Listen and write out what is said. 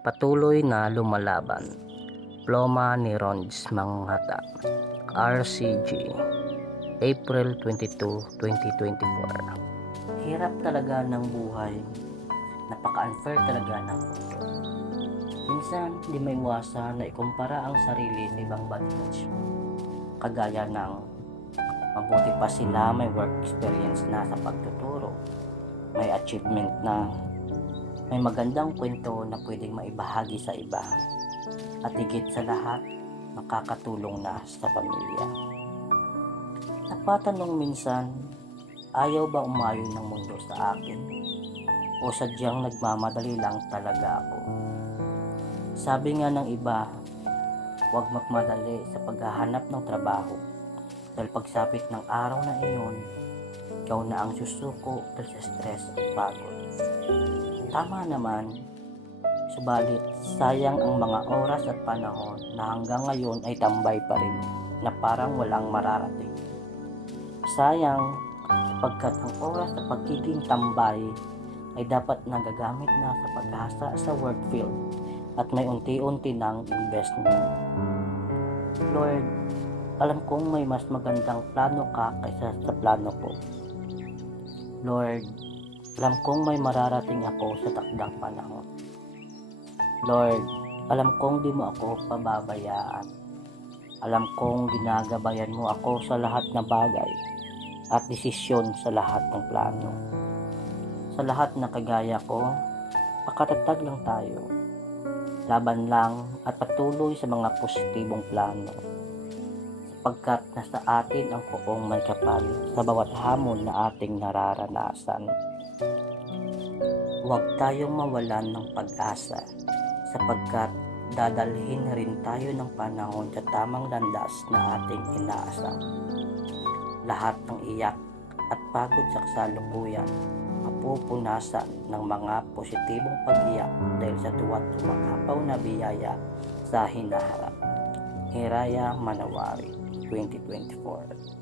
Patuloy na lumalaban. Ploma ni Ronds Manghata, RCG, April 22, 2024. Hirap talaga ng buhay. Napaka-unfair talaga ng mundo. Minsan, di may iwasan na ikumpara ang sarili sa ibang batch. Kagaya ng mabuti pa sila, may work experience na sa pagtuturo, may achievement na, may magandang kwento na pwedeng maibahagi sa iba, at higit sa lahat, nakakatulong na sa pamilya. Napatanong minsan, ayaw ba umayon ng mundo sa akin? O sadyang nagmamadali lang talaga ako? Sabi nga ng iba, huwag magmadali sa paghahanap ng trabaho, dahil pagsapit ng araw na iyon, ikaw na ang susuko dahil sa stress at pagod. Tama naman, subalit sayang ang mga oras at panahon na hanggang ngayon ay tambay pa rin, na parang walang mararating. Sayang sapagkat ang oras sa pagiging tambay ay dapat nagagamit na sa pag-asa sa work field at may unti-unti ng investment. Lord, alam kong may mas magandang plano ka kaysa sa plano ko. Lord, alam kong may mararating ako sa takdang panahon. Lord, alam kong di mo ako pababayaan. Alam kong ginagabayan mo ako sa lahat na bagay at desisyon sa lahat ng plano. Sa lahat na kagaya ko, pakatatag lang tayo. Laban lang at patuloy sa mga positibong plano. Sapagkat nasa atin ang poong may kapal sa bawat hamon na ating nararanasan. Huwag tayong mawalan ng pag-asa sapagkat dadalhin rin tayo ng panahon sa tamang landas na ating inaasam. Lahat ng iyak at pagod sa kasalukuyan mapupunasan ng mga positibong pag-iyak dahil sa tuwa't tumakapaw na biyaya sa hinaharap. Hiraya Manawari, 2024.